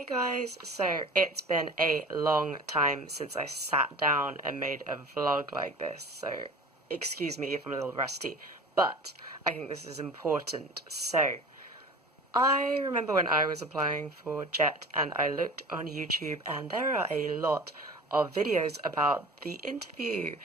Hey guys, so it's been a long time since I sat down and made a vlog like this, so excuse me if I'm a little rusty, but I think this is important. So, I remember when I was applying for JET and I looked on YouTube and there are a lot of videos about the interview,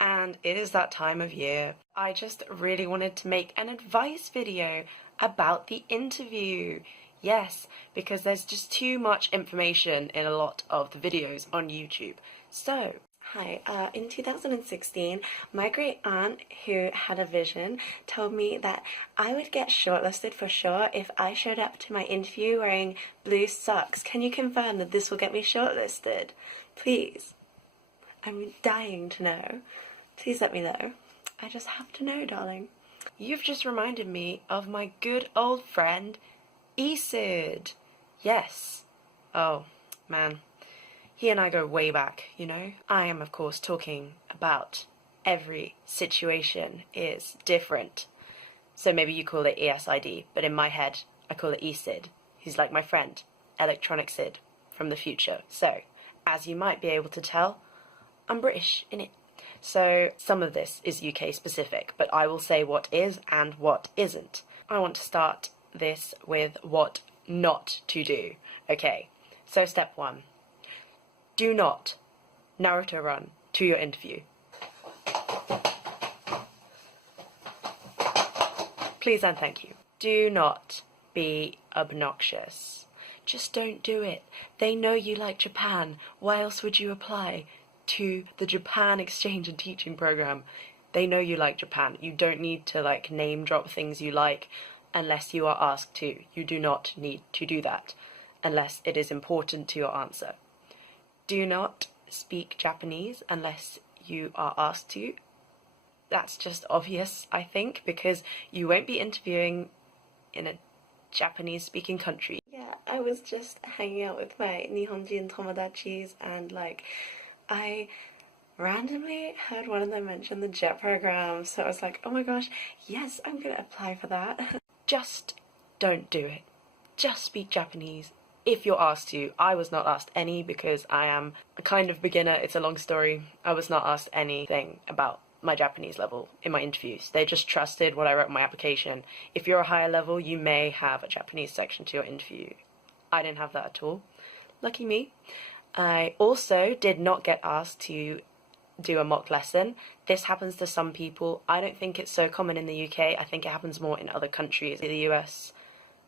and it is that time of year. I just really wanted to make an advice video about the interview. Yes, because there's just too much information in a lot of the videos on YouTube. So, hi, in 2016, my great aunt, who had a vision, told me that I would get shortlisted for sure if I showed up to my interview wearing blue socks. Can you confirm that this will get me shortlisted? Please. I'm dying to know. Please let me know. I just have to know, darling. You've just reminded me of my good old friend, ESID. Yes. Oh, man. He and I go way back, you know? I am, of course, talking about every situation is different. So maybe you call it ESID, but in my head, I call it ESID. He's like my friend, Electronic Sid, from the future. So, as you might be able to tell, I'm British, innit? So, some of this is UK specific, but I will say what is and what isn't. I want to start this with what not to do. Okay, so step 1. Do not Naruto run to your interview. Please and thank you. Do not be obnoxious. Just don't do it. They know you like Japan. Why else would you apply to the Japan Exchange and Teaching Program? They know you like Japan. You don't need to name drop things you like unless you are asked to. You do not need to do that unless it is important to your answer. Do not speak Japanese unless you are asked to. That's just obvious, I think, because you won't be interviewing in a Japanese-speaking country. Yeah, I was just hanging out with my Nihonjin tomodachis and I randomly heard one of them mention the JET program, so I was like, oh my gosh, yes, I'm gonna apply for that. Just don't do it. Just speak Japanese if you're asked to. I was not asked any because I am a kind of beginner. It's a long story. I was not asked anything about my Japanese level in my interviews. They just trusted what I wrote in my application. If you're a higher level, you may have a Japanese section to your interview. I didn't have that at all. Lucky me. I also did not get asked to do a mock lesson. This happens to some people. I don't think it's so common in the UK. I think it happens more in other countries, the US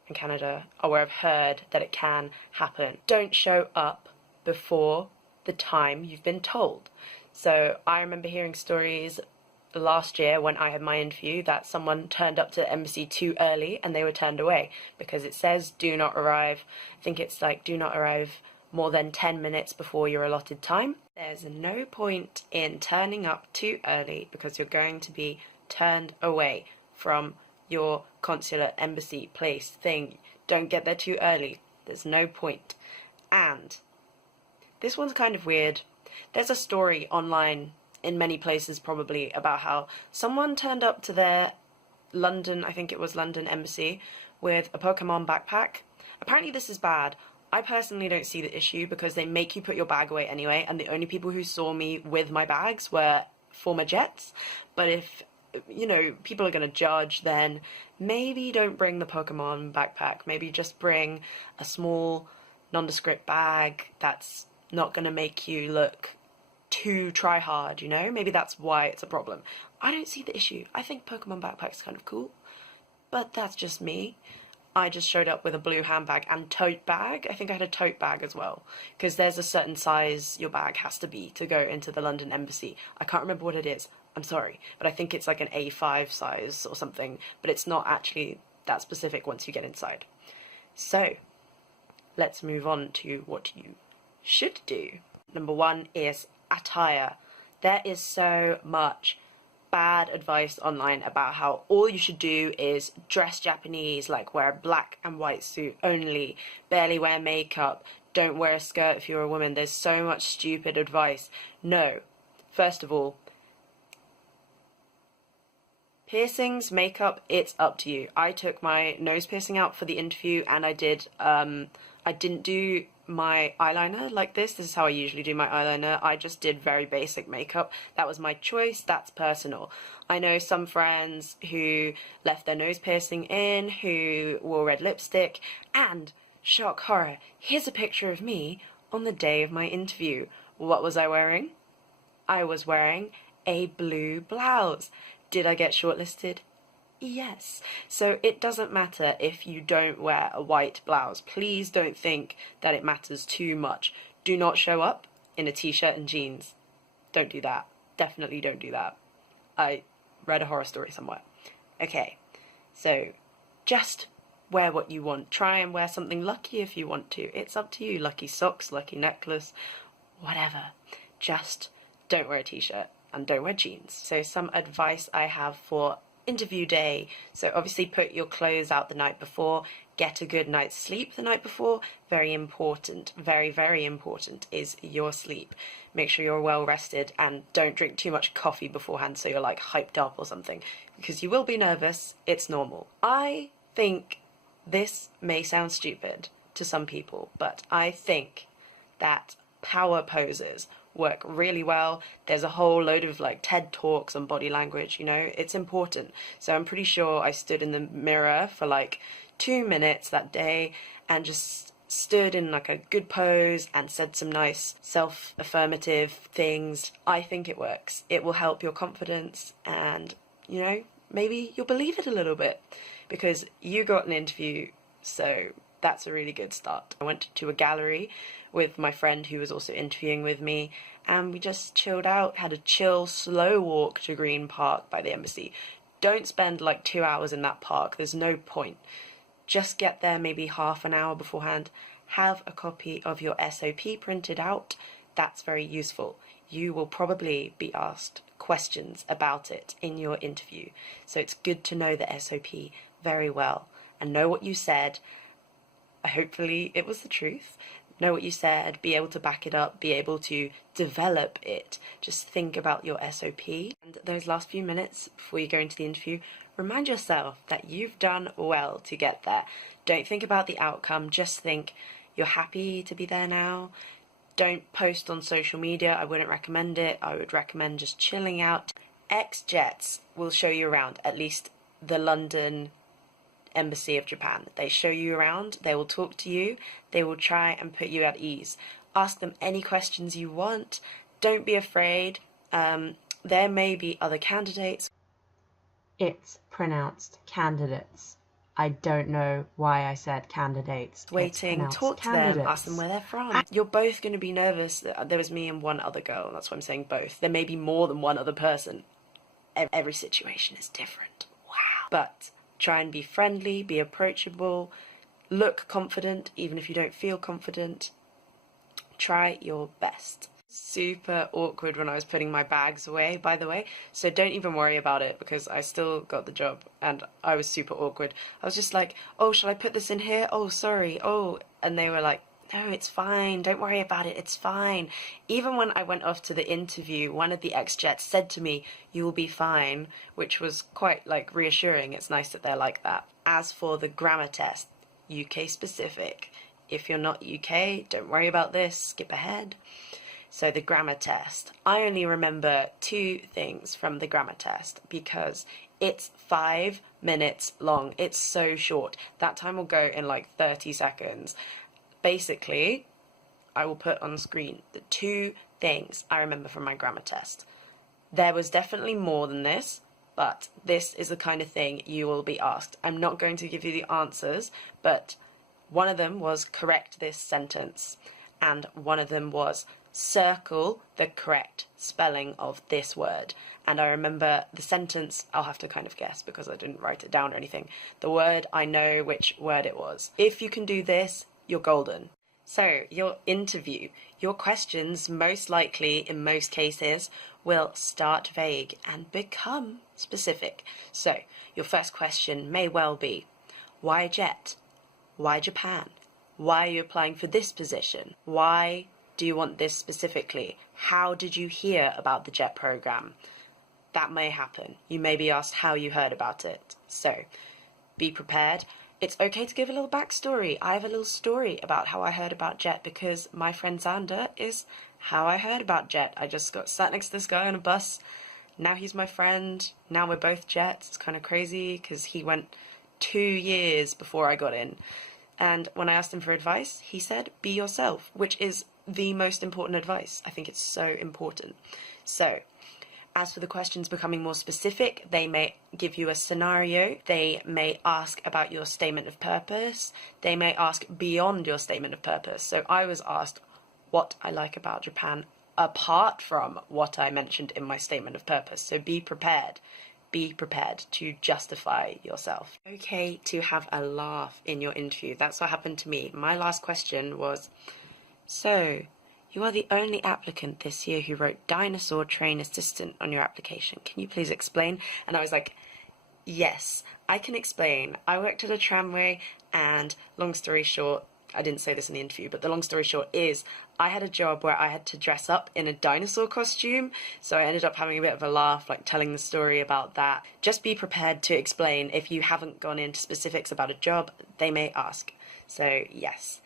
and Canada, or where I've heard that it can happen. Don't show up before the time you've been told. So I remember hearing stories last year when I had my interview that someone turned up to the embassy too early and they were turned away because it says do not arrive. I think it's do not arrive more than 10 minutes before your allotted time. There's no point in turning up too early because you're going to be turned away from your consulate, embassy, place, thing. Don't get there too early. There's no point. And this one's kind of weird. There's a story online in many places probably about how someone turned up to their London, I think it was London embassy, with a Pokemon backpack. Apparently this is bad. I personally don't see the issue because they make you put your bag away anyway, and the only people who saw me with my bags were former Jets. But if, people are going to judge, then maybe don't bring the Pokemon backpack. Maybe just bring a small, nondescript bag that's not going to make you look too try-hard, Maybe that's why it's a problem. I don't see the issue. I think Pokemon backpack's kind of cool, but that's just me. I just showed up with a blue handbag and tote bag. I think I had a tote bag as well, because there's a certain size your bag has to be to go into the London embassy. I can't remember what it is. I'm sorry, but I think it's like an A5 size or something, but it's not actually that specific once you get inside. So, let's move on to what you should do. Number 1 is attire. There is so much bad advice online about how all you should do is dress Japanese, wear a black and white suit only, barely wear makeup, don't wear a skirt if you're a woman. There's so much stupid advice. No. First of all, piercings, makeup, it's up to you. I took my nose piercing out for the interview and I did I didn't do my eyeliner like this. This is how I usually do my eyeliner. I just did very basic makeup. That was my choice. That's personal. I know some friends who left their nose piercing in, who wore red lipstick, and, shock horror, here's a picture of me on the day of my interview. What was I wearing? I was wearing a blue blouse. Did I get shortlisted? Yes. So it doesn't matter if you don't wear a white blouse. Please don't think that it matters too much. Do not show up in a t-shirt and jeans. Don't do that. Definitely don't do that. I read a horror story somewhere. Okay, so just wear what you want. Try and wear something lucky if you want to. It's up to you. Lucky socks, lucky necklace, whatever. Just don't wear a t-shirt and don't wear jeans. So some advice I have for interview day. So obviously put your clothes out the night before, get a good night's sleep the night before. Very important, very, very important is your sleep. Make sure you're well rested and don't drink too much coffee beforehand so you're like hyped up or something, because you will be nervous. It's normal. I think this may sound stupid to some people, but I think that power poses work really well. There's a whole load of like TED Talks on body language, you know, it's important. So I'm pretty sure I stood in the mirror for like 2 minutes that day and just stood in like a good pose and said some nice self-affirmative things. I think it works. It will help your confidence and, you know, maybe you'll believe it a little bit because you got an interview, so that's a really good start. I went to a gallery with my friend who was also interviewing with me, and we just chilled out, had a chill, slow walk to Green Park by the embassy. Don't spend like 2 hours in that park, there's no point. Just get there maybe half an hour beforehand. Have a copy of your SOP printed out. That's very useful. You will probably be asked questions about it in your interview, so it's good to know the SOP very well and know what you said. Hopefully it was the truth. Know what you said, be able to back it up, be able to develop it. Just think about your SOP. And those last few minutes before you go into the interview, remind yourself that you've done well to get there. Don't think about the outcome, just think you're happy to be there now. Don't post on social media, I wouldn't recommend it. I would recommend just chilling out. X-Jets will show you around, at least the London Embassy of Japan. They show you around, they will talk to you, they will try and put you at ease. Ask them any questions you want, don't be afraid. There may be other candidates. It's pronounced candidates. I don't know why I said candidates. Waiting, talk to them, ask them where they're from. You're both going to be nervous. There was me and one other girl, that's why I'm saying both. There may be more than one other person. Every situation is different. Wow. But try and be friendly, be approachable, look confident even if you don't feel confident. Try your best. Super awkward when I was putting my bags away, by the way, so don't even worry about it because I still got the job and I was super awkward. I was just like, oh, shall I put this in here? Oh, sorry. Oh, and they were like, no, it's fine, don't worry about it, it's fine. Even when I went off to the interview, one of the X-Jets said to me, you will be fine, which was quite like reassuring. It's nice that they're like that. As for the grammar test, UK specific. If you're not UK, don't worry about this, skip ahead. So the grammar test. I only remember 2 things from the grammar test because it's 5 minutes long. It's so short. That time will go in like 30 seconds. Basically, I will put on screen the 2 things I remember from my grammar test. There was definitely more than this, but this is the kind of thing you will be asked. I'm not going to give you the answers, but one of them was correct this sentence, and one of them was circle the correct spelling of this word. And I remember the sentence, I'll have to kind of guess because I didn't write it down or anything. The word, I know which word it was. If you can do this, you're golden. So your interview, your questions most likely in most cases will start vague and become specific. So your first question may well be, why jet? Why Japan? Why are you applying for this position? Why do you want this specifically? How did you hear about the JET program? That may happen. You may be asked how you heard about it. So be prepared. It's okay to give a little backstory. I have a little story about how I heard about Jet, because my friend Xander is how I heard about Jet. I just got sat next to this guy on a bus. Now he's my friend. Now we're both Jets. It's kind of crazy because he went 2 years before I got in. And when I asked him for advice, he said, be yourself, which is the most important advice. I think it's so important. So, as for the questions becoming more specific, they may give you a scenario, they may ask about your statement of purpose, they may ask beyond your statement of purpose. So I was asked what I like about Japan apart from what I mentioned in my statement of purpose. So be prepared. Be prepared to justify yourself. Okay to have a laugh in your interview. That's what happened to me. My last question was, so you are the only applicant this year who wrote dinosaur train assistant on your application. Can you please explain? And I was like, yes, I can explain. I worked at a tramway, and long story short, I didn't say this in the interview, but the long story short is I had a job where I had to dress up in a dinosaur costume, so I ended up having a bit of a laugh, like telling the story about that. Just be prepared to explain. If you haven't gone into specifics about a job, they may ask. So yes,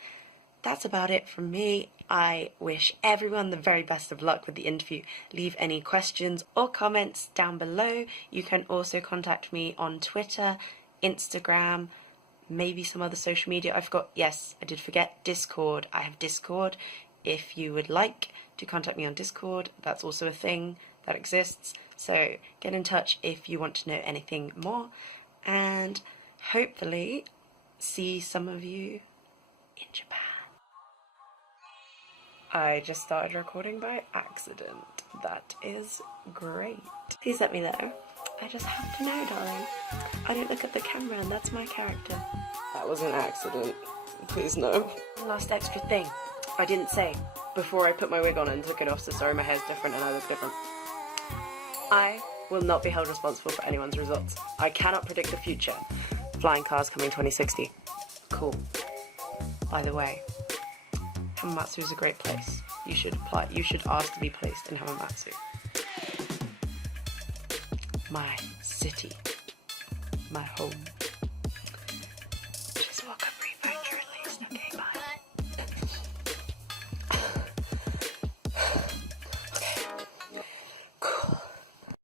that's about it from me. I wish everyone the very best of luck with the interview. Leave any questions or comments down below. You can also contact me on Twitter, Instagram, maybe some other social media. I forgot, yes, I did forget Discord. I have Discord. If you would like to contact me on Discord, that's also a thing that exists. So get in touch if you want to know anything more, and hopefully see some of you in Japan. I just started recording by accident. That is great. Please let me know. I just have to know, darling. I don't look at the camera, and that's my character. That was an accident. Please no. One last extra thing I didn't say before I put my wig on and took it off, so sorry my hair's different and I look different. I will not be held responsible for anyone's results. I cannot predict the future. Flying cars coming 2060. Cool. By the way, Hamamatsu is a great place. You should apply. You should ask to be placed in Hamamatsu. My city. My home.